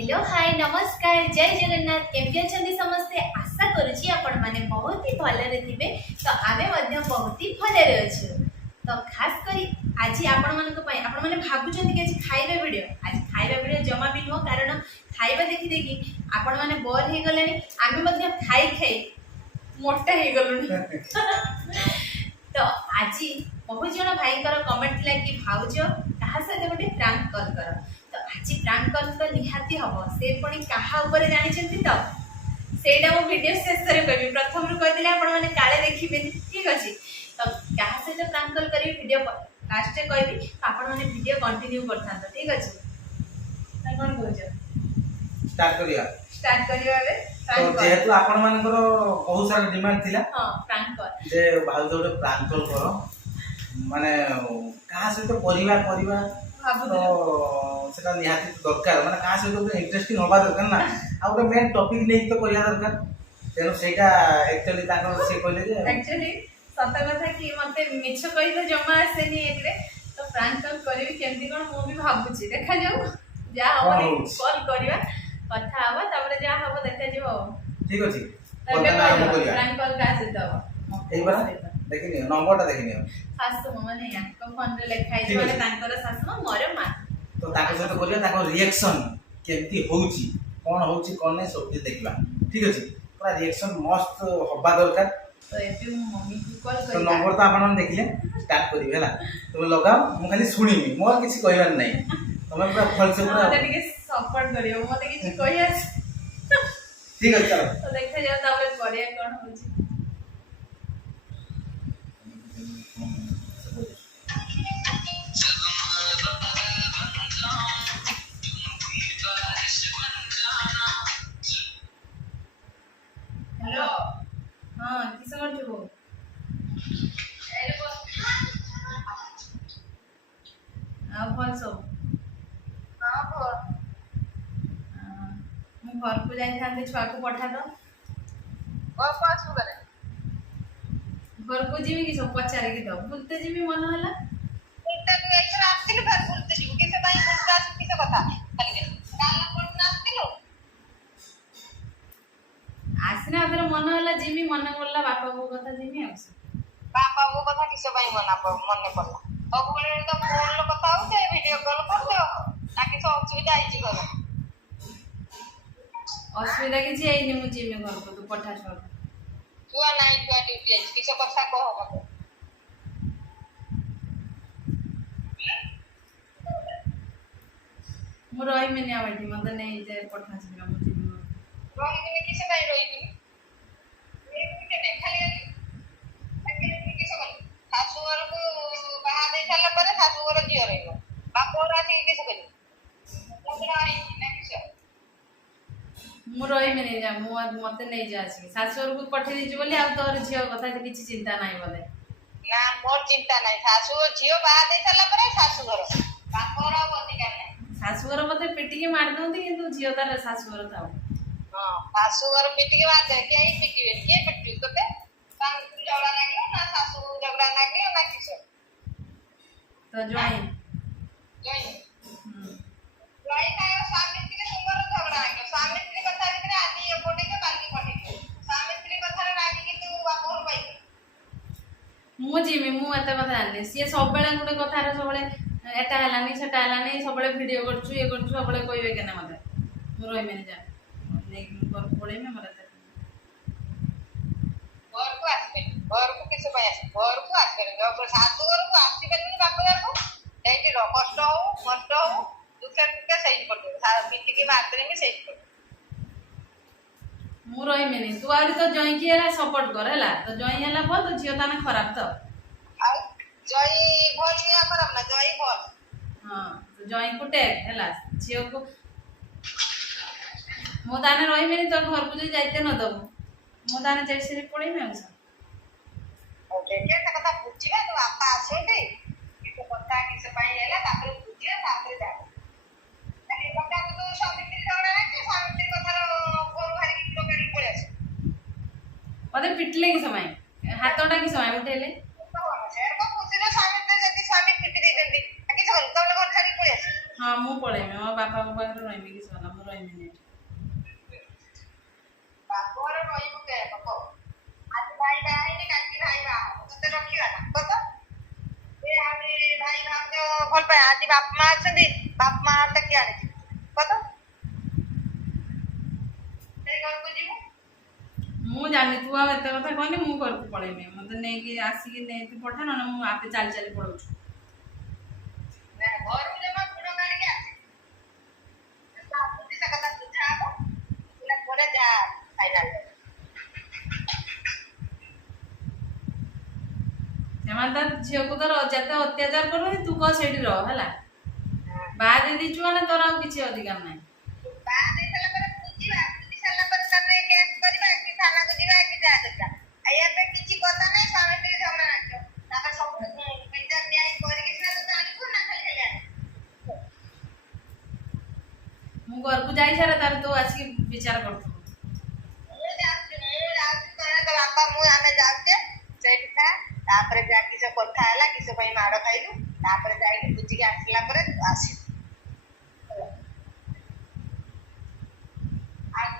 Hello hi नमस्कार जय जगन्नाथ केमती अछंती समस्ते आशा करूची आपण माने बहुत ही भलरे थिबे तो आमे मध्य बहुत ही भलरे अछु तो खास करी आज आपण मन को पय आपण माने भाबुचंती कि आज खाइबा वीडियो जमा भी नो कारण खाइबा देखि देखि आपण माने बोर हे गलेनी आमे मध्य खाई खाई मोटा हे गलुनी तो आज बहुत जन भाई कमेंट ला कि भाउज कहा से गोटे प्रैंक कॉल कर तो आज प्रैंक कॉल तो निहाती हम से पुणी कहा ऊपर जानी तो सेटा मो वीडियो शेष रे कहबी प्रथम रु कह दिले आपण माने काले देखिबे ठीक अछि तो कहा से तो प्रैंक कॉल करी वीडियो लास्ट रे कहबी आपण माने वीडियो कंटिन्यू करथान तो ठीक अछि त कोन कहछ स्टार्ट करिया बे तो जेहेतु आपण मानकर बहुत सारा डिमांड थिला हां प्रैंक कॉल जे भाउज गोटे प्रैंक कॉल करो माने कहा से तो परिवार तो सेटा निहाती दरकार माने कहा से तो इंटरेस्टिंग होबा दरकार ना आ गोटे मेन टॉपिक नै तो करिया दरकार तेनो सेटा एक्चुअली ताको से कहले जे एक्चुअली सत कथा कि मते मिछ कहि तो जमा आसेनी एकरे तो प्रैंक कॉल करबी केमती कोन मो भी भाबुची देखा जाऊ जा हम कॉल करिवा कथा हवा तापर जा हवा देखा जाऊ ठीक अछि तबे प्रैंक कॉल का से दवा एक बार देखिनी नंबरटा देखिनी सासु माने याको फोन रे लिखाइ जे माने तांकर सासु मोर मा तो ताको सहित करिया ताको रिएक्शन केमती होउची कोन होउची कोन नै सब देखिबा ठीक अछि पूरा रिएक्शन मस्त होबा दरकार तो एपी मम्मी को कॉल तो करी नंबर तो आपण देखिले स्टार्ट करिवे हला तुम लगाओ मु खाली सुनिमी मोर किछि कहबार नै तुम पूरा फल से पूरा मते के सपोर्ट करियो मते किछि कहि आस ठीक अछि चलो तो देखा जाऊ तापर करिया कोन होउची हेलो हां किस करछु हो एले बस आ भल सब हां भल मु घर को जाई थाते छुआ को पठा दो और पासु करे घर को जीवी कि सब पचारे के दो बुलते जीवी मन होला एटा तो एकरा आस्तिल घर बुलते जीव किसे बाई बुलता किसे कथा खाली काला कोन नास्तिलो आसना अदर मन होला जीवी मन बोलला बापा बो कथा जीवी आउस बापा वो कथा किसे बाई मना मन ने पड़ला अब बोले तो फोन लो कथा हो से वीडियो कॉल कर दो ताकि सब सुविधा आई जी घर असुविधा किछि आइनी मु जीवी घर को तू पठा छोड़ जुआ नाही जुआ ड्यूटी आई किसे कथा कहो मत मु रही में आवटी मत नहीं जे पठा छिरा मु जीवी रोही में किसे बाई रोही में ये के देखा ले ताकि किसे कर सासु घर को बाहा दे साला पर सासु घर जियो रहइबो बाप घर आके किसे करी हमरा आई ना किसे मु रही में नहीं जा मु मते नहीं जा छी सासुर को पठे दी बोली आ तोर झियो कथा से किछि चिंता नाही बोले ना मोर चिंता नाही सासु झियो बाहा दे साला पर सासु घर बाप घर अब अधिकार नाही सासुर मते पिटी के मार दउती किंतु झियो तार सासुर थाउ हां सासु घर पिटी के बाद के ही पिटी के पिटी तोते काम झगड़ा लागलो ना सासु झगड़ा लागलो ना किसे तो जोई जोई जोई का स्वामी स्त्री सुंदर झगड़ा लागलो स्वामी स्त्री कथा भितर आदि एपोटे के बाकी पटे स्वामी स्त्री कथा रागी कि तू बाप घर पाई मु जीवी मु एते कथा आने से सब बेले गुटे कथा रे सब बेले एटा हलानी सेटा हलानी सब बेले वीडियो करछु ये करछु सब बेले कहबे केना मते मु रही में जा नहीं पर पड़े में मरे घर को किसे पाए घर को आसे घर सासु घर को आसी बेनी बाप घर को एठी कष्ट हो दुख के सही पड़े पिटी के मात्रे में सही पड़े मु रही में नहीं तू आरी तो जई के सपोर्ट कर हला तो जई हला ब तो जियो ताने खराब तो आ जई भलिया करम ना जई भल हां तो जई को टेक हला जियो को मो दाने रही में नहीं तो घर को जाइते न दबो मो दाने जैसे पड़े में आउस ओके के कथा बुझिबा तो आपा आछोटी किसे कथा किसे पाई हैला तापर बुझिया तापर जा खाली कथा तो सावित्री झगड़ा है सावित्री कथा गोरु हारी की तो गाड़ी पड़े आछे मते पिटले की समय हाथटा की समय उठेले तो शेर को पूछिले सावित्री जति स्वामी पिटी दे देंदी किसे कर तबले घर छाड़ी पड़े आछे हाँ मु पड़े में मो बाप ବାପାଙ୍କ ପାଖରେ ରହିବି କିଛି ନା ମୁଁ ରହିବିନି ଏଠି। ବାପଘର ରହିବୁ କେବେ କହ? ଆଜି ଭାଇ ବାହା ହେଇନି କାଲିକି ଭାଇ ବାହା ହବ ତତେ ରଖିବା ନା କତ? ଏ ଆମେ ଭାଇ ଭାଉଜ ଭଲ ପାଏ ଆଜି ବାପା ମା ଅଛନ୍ତି ବାପା ମା ହାତ କିଏ ଆଣିଛି କତ? ସେଇ ଘରକୁ ଯିବୁ ମୁଁ ଜାଣିନି ତୁ ଆଉ ଏତେ କଥା କହିନି ମୁଁ ଘରକୁ ପଳେଇବି ମତେ ନେଇକି ଆସିକି ନେଇକି ପଠା ନହେଲେ ମୁଁ ଆପେ ଚାଲି ଚାଲି ପଳଉଛି। ନା ଘରକୁ ଜମା ଗୁଣ ଗାଡ଼ିକି ଆସେ ସେ କଥା ବୁଝା ହବ ବୁଝିଲା ପରେ ଯା ଫାଇନାଲ ସେମାନେ ତ ଝିଅକୁ ତ ଯେତେ ଅତ୍ୟାଚାର କରନ୍ତି ତୁ କହ ସେଇଠି ରହ ହେଲା। ବାହା ଦେଇ ଦେଇଛୁ ମାନେ ତୋର ଆଉ କିଛି ଅଧିକାର ନାହିଁ। ବାହା ଦେଇ ସାରିଲା ପରେ ବୁଝିବା ବୁଝି ସାରିଲା ପରେ ତାପରେ କେସ୍ କରିବା କି ଥାନାକୁ ଯିବା କି ଯାହା କରିବା ଆଉ ଏବେ କିଛି କଥା ନାହିଁ ସ୍ୱାମୀ ସ୍ତ୍ରୀ ସମାନ ଆଣିଛ ତାପରେ ସବୁ ବିଚାର ନ୍ୟାୟ କରିକି ସିନା ତୁ ଆଣିବୁ ନା ଖାଲି ଖାଲି ଆଣିବୁ ମୁଁ ଘରକୁ ଯାଇ ସାରେ ତାର ତୁ ଆସିକି ବିଚାର କରୁଥିବୁ। ମୁଁ ଯାଉଛି କହିଲା ତ ବାପା ମୁଁ ଆମେ ଯାଉଛେ ସେଇଠି ଥା ତାପରେ ଯାହା କିସ କଥା ହେଲା କିସ ପାଇଁ ମାଡ଼ ଖାଇଲୁ ତାପରେ ଯାଇକି ବୁଝିକି ଆସିଲା ପରେ ତୁ ଆସିବୁ ଆଉ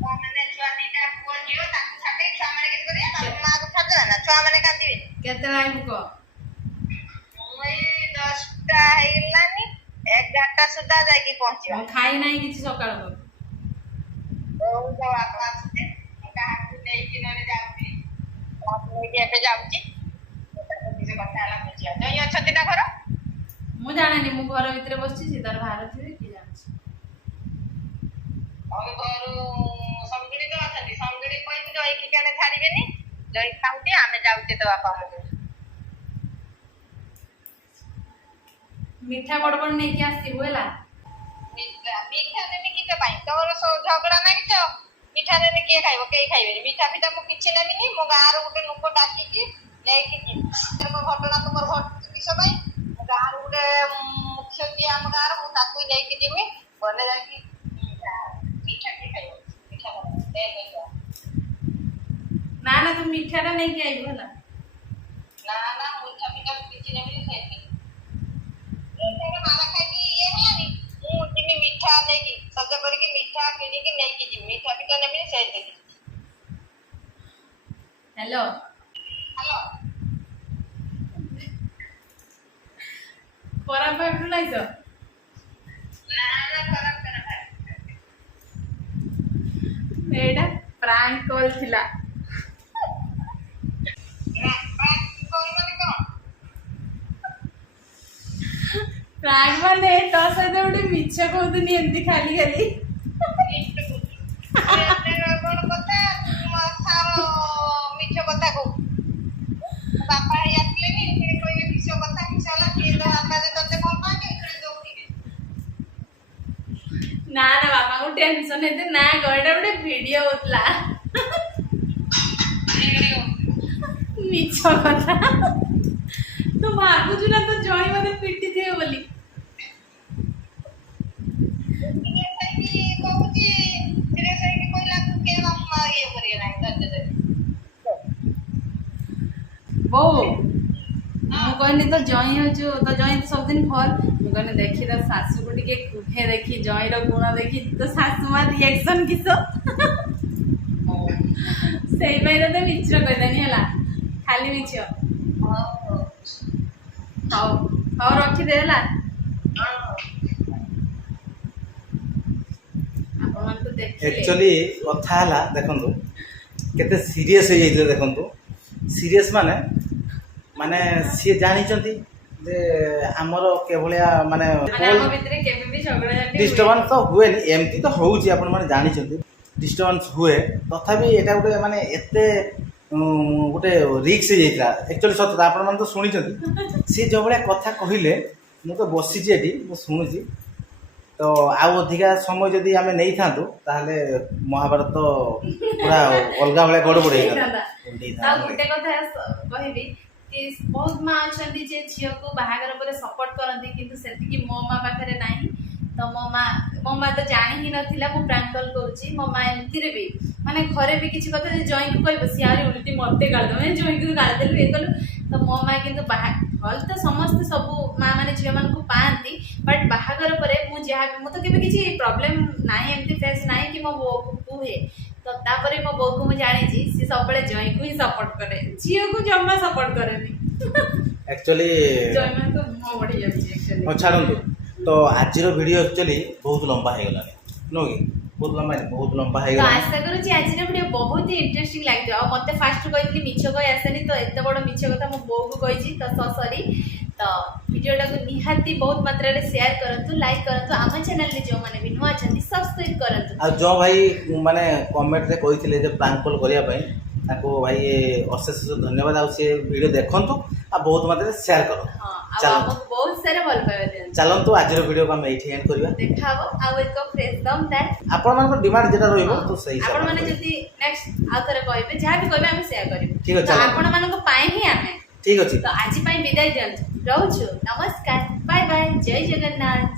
ମାନେ ଛୁଆ ଦିଟା ପୁଅ ଝିଅ ତାକୁ ଛାଡିକି ଛୁଆମାନେ କିଛି କରିବା ତାକୁ ମାଆକୁ ଛାଡିଦେବା ନା ଛୁଆମାନେ କାନ୍ଦିବେନି। କେତେବେଳେ ଆଇବୁ କହ? ମୁଁ ଏଇ 10ଟା ହେଇଗଲାନି 11ଟା ସୁଦ୍ଧା ଯାଇକି ପହଞ୍ଚିବା। ମୁଁ ଖାଇ ନାହିଁ କିଛି ସକାଳୁ କର। ହଉ ତ ବାପା ଆସୁଛି ମୁଁ କାହାକୁ ନେଇକି ନହେଲେ ଯାଉଛି କାହାକୁ ନେଇକି ଏବେ ଯାଉଛି କିଛି କଥା ହେଲା ବୁଝିବା ଜଇଁ ଅଛନ୍ତି ନା ଘର? ମୁଁ ଜାଣିନି ମୁଁ ଘର ଭିତରେ ବସିଛି ସେ ତାର ବାହାରେ ଥିବେ କିଏ ଜାଣିଛି। ଆଉ ଘରୁ ସମଗିରି ତ ଅଛନ୍ତି ସମଗିରି କହିବୁ ଜଇକି କେଣେ ଛାଡ଼ିବେନି ଜଇ ଖାଉଛି ଆମେ ଯାଉଛେ ତ ବାପା ମୁଁ ମିଠା ବଡ଼ ବଡ଼ ନେଇକି ଆସିବୁ ହେଲା। ମିଠା ଦେବି କିସ ପାଇଁ ତୋର ଝଗଡ଼ା ନାଗିଛ ମିଠା ଦେଲେ କିଏ ଖାଇବ କେହି ଖାଇବେନି ମିଠା ଫିଠା ମୁଁ କିଛି ନେବିନି ମୋ ଗାଁର ଗୋଟେ ଲୋକ ଡାକିକି ନେଇକି ଯିବି ଘଟଣା ତୁମର ଘଟୁଛି କିସ ପାଇଁ ମୋ ଗାଁର ଗୋଟେ ମୁଖ୍ୟ ଯିଏ ଆମ ଗାଁର ମୁଁ ତାକୁ ନେଇକି ଯିବି ଗଲେ ଯାଇକି ମିଠା କିଏ ଖାଇବ ମିଠା ନା ନା ତୁ ମିଠାଟା ନେଇକି ଆଇବୁ ହେଲା। ନା ନା ମିଠା ଫିଠା କିଛି ନେବିନି ସେମିତି ମାରା ଖାଇକି ଇଏ ହେଲାନି ମୁଁ ଯିବି ମିଠା ନେଇକି ସଜ କରିକି ମିଠା କିଣିକି ନେଇକି ଯିବି ମିଠା ଫିଠା ନେବିନି ସେମିତି। ହ୍ୟାଲୋ ହ୍ୟାଲୋ ଖରାପ ଭାବିଲୁ ନାହିଁ ତ? ନା ନା ଖରାପ ଖରାପ ଏଇଟା ପ୍ରାଙ୍କ କଲ୍ ଥିଲା। ପ୍ରାଙ୍କ ମାନେ ତୋ ସହିତ ଗୋଟେ ମିଛ କହୁଥିଲି ଏମିତି ଖାଲି ଖାଲି। ମିଛ କଥା କହୁ ବାପା ହେଇ ଆସିଲେନି କହିଲେ ମିଛ କଥା ମିଛ ହେଲା କିଏ ତ ବାପା ତତେ ଭଲ ପାଆନ୍ତି ଦୌଡ଼ିବେ। ନା ନା ବାପାଙ୍କୁ ଟେନସନ ହେଇତେ ନା ଏଇଟା ଗୋଟେ ଭିଡିଓ ହଉଥିଲା। ମିଛ କଥା ତୁ ଭାବୁଛୁ ନା ତୋ ଜଇଁ ମତେ ପିଟିଥିବେ ବୋଲି। କହୁଛି ସିରିୟସ୍ ହେଇକି କହିଲା ତୁ କିଏ ବାପା ଇଏ କରିବେ ନାହିଁ ଧୈର୍ଯ୍ୟ ବୋଉ ମୁଁ କହିଲି ତ ଜଇଁ ହଉଛୁ ତ ଜଇଁ ତ ସବୁଦିନ ଭଲ ମୁଁ କହିଲି ଦେଖି ତ ଶାଶୁକୁ ଟିକେ କୁହେ ଦେଖି ଜଇଁର ଗୁଣ ଦେଖି ତ ଶାଶୁ ମା ରିଆକ୍ସନ କିସ ସେଇପାଇଁ ତତେ ମିଛ କହିଦେନି ହେଲା ଖାଲି ମିଛ। ହଉ ହଉ ରଖିଦେ ହେଲା। ଆପଣମାନେ ତ ଦେଖିଲେ एक्चुअली କଥା ହେଲା ଦେଖନ୍ତୁ କେତେ ସିରିयସ୍ ହେଇଯାଇଥିଲେ ଦେଖନ୍ତୁ ସିରିयସ୍ ମାନେ ମାନେ ସିଏ ଜାଣିଛନ୍ତି ଯେ ଆମର କେଭଳିଆ ମାନେ ଆମ ଭିତରେ କେବେ ବି ଝଗଡ଼ା ଝାଟି ଡିଷ୍ଟର୍ବାନ୍ସ ତ ହୁଏନି ଏମିତି ତ ହେଉଛି ଆପଣମାନେ ଜାଣିଛନ୍ତି ଡିଷ୍ଟର୍ବାନ୍ସ ହୁଏ ତଥାପି ଏଇଟା ଗୋଟେ ମାନେ ଏତେ ଗୋଟେ ରିକ୍ସ ହେଇଯାଇଥିଲା ଆକ୍ଚୁଆଲି ସତ ଆପଣମାନେ ତ ଶୁଣିଛନ୍ତି ସିଏ ଯେଉଁଭଳିଆ କଥା କହିଲେ ମୁଁ ତ ବସିଛି ଏଠି ମୁଁ ଶୁଣୁଛି ତ ଆଉ ଅଧିକା ସମୟ ଯଦି ଆମେ ନେଇଥାନ୍ତୁ ତାହେଲେ ମହାଭାରତ ପୁରା ଅଲଗା ଭଳିଆ ଗଡ଼ବଡ଼ ହେଇଥାନ୍ତା। ଆଉ ଗୋଟେ କଥା କହିବି କି ବହୁତ ମା ଅଛନ୍ତି ଯେ ଝିଅକୁ ବାହାଘର ପରେ ସପୋର୍ଟ କରନ୍ତି କିନ୍ତୁ ସେତିକି ମୋ ମା ପାଖରେ ନାହିଁ। ତ ମୋ ମା ତ ଜାଣି ହିଁ ନଥିଲା ମୁଁ ପ୍ରାଙ୍କ କଲ୍ କରୁଛି ମୋ ମା ଏମିତିରେ ବି ମାନେ ଘରେ ବି କିଛି କଥା ଯେ ଜଇଁକୁ କହିବ ସିଏ ଆହୁରି ଉଲ୍ଟି ମୋତେ ଗାଳି ଦେବ ଜଇଁକୁ ଗାଳି ଦେଲୁ ଇଏ କଲୁ ତ ମୋ ମା କିନ୍ତୁ ଭଲ ତ ସମସ୍ତେ ସବୁ ମା ମାନେ ଝିଅମାନଙ୍କୁ ପାଆନ୍ତି ବଟ୍ ବାହାଘର ପରେ ମୁଁ ମୁଁ ତ କେବେ କିଛି ପ୍ରୋବ୍ଲେମ୍ ନାହିଁ ଏମିତି ଫେସ୍ ନାହିଁ କି ମୋ ବୋଉକୁ କୁହେ ତ ତାପରେ ମୋ ବୋଉକୁ ମୁଁ ଜାଣିଛି ସିଏ ସବୁବେଳେ ଜଇଁକୁ ହିଁ ସପୋର୍ଟ କରେ ଝିଅକୁ ଜମା ସପୋର୍ଟ କରେନି ଆକ୍ଚୁଆଲି ଜୟମାନଙ୍କୁ ମୁହଁ ବଢି ଯାଉଛି actually। ହଁ ଛାଡ଼ନ୍ତୁ ତ ଆଜିର ଭିଡ଼ିଓ ଆକ୍ଚୁଆଲି ବହୁତ ଲମ୍ବା ହେଇଗଲାଣି ନୁହଁ କି ବହୁତ ଲମ୍ବା ତ ହେଇଗଲାଣି। ଆଶା କରୁଛି ଆଜିର ଭିଡ଼ିଓ ବହୁତ ହି ଇଣ୍ଟରେଷ୍ଟିଂ ଲାଗିଥିବ ଆଉ ମୋତେ ଫାଷ୍ଟରୁ କହିଥିଲି ମିଛ କହି ଆସେନି ତ ଏତେ ବଡ଼ ମିଛ କଥା ମୋ ବୋଉକୁ କହିଛି ତ ସରି ତ ଭିଡ଼ିଓଟାକୁ ନିହାତି ବହୁତ ମାତ୍ରାରେ ସେୟାର କରନ୍ତୁ ଲାଇକ୍ କରନ୍ତୁ ଆମ ଚ୍ୟାନେଲରେ ଯେଉଁମାନେ ବି ନୂଆ ଅଛନ୍ତି ସବସ୍କ୍ରାଇବ୍ କରନ୍ତୁ। ଆଉ ଯେଉଁ ଭାଇ ମାନେ କମେଣ୍ଟରେ କହିଥିଲେ ଯେ ପ୍ରାଙ୍କ୍ କଲ୍ କରିବା ପାଇଁ ତାଙ୍କୁ ଭାଇ ଅଶେଷ ଧନ୍ୟବାଦ ଆଉ ସେ ଭିଡ଼ିଓ ଦେଖନ୍ତୁ ଆଉ ବହୁତ ମାତ୍ରାରେ ସେୟାର କରନ୍ତୁ। ହଁ ଆଉ ଚାଲନ୍ତୁ। ଆମକୁ ବହୁତ ସାରା ଭଲ ପାଇବା ଦିଅନ୍ତୁ। ଚାଲନ୍ତୁ ଆଜିର ଭିଡ଼ିଓକୁ ଆମେ ଏଇଠି ଏଣ୍ଡ କରିବା। ଦେଖା ହବ ଆଉ ଏକ ଫ୍ରେଶ୍ ଦମ୍ ଦ୍ୟାଟ୍ ଆପଣମାନଙ୍କର ଡିମାଣ୍ଡ ଯେଟା ରହିବ ତ ସେଇ ଆପଣମାନେ ହିସାବରେ ଯଦି ନେକ୍ସଟ ଆଉ ଥରେ କହିବେ ଯାହା ବି କହିବେ ଆମେ ସେୟାର କରିବୁ ଠିକ୍ ଅଛି, ତ ଚାଲନ୍ତୁ। ଆପଣମାନଙ୍କ ପାଇଁ ହିଁ ଆମେ ଠିକ୍ ଅଛି। ତ ଆଜି ପାଇଁ ବିଦାୟ ଦିଅନ୍ତୁ ରହୁଛୁ ନମସ୍କାର ବାଏ ବାଏ ଜୟ ଜଗନ୍ନାଥ।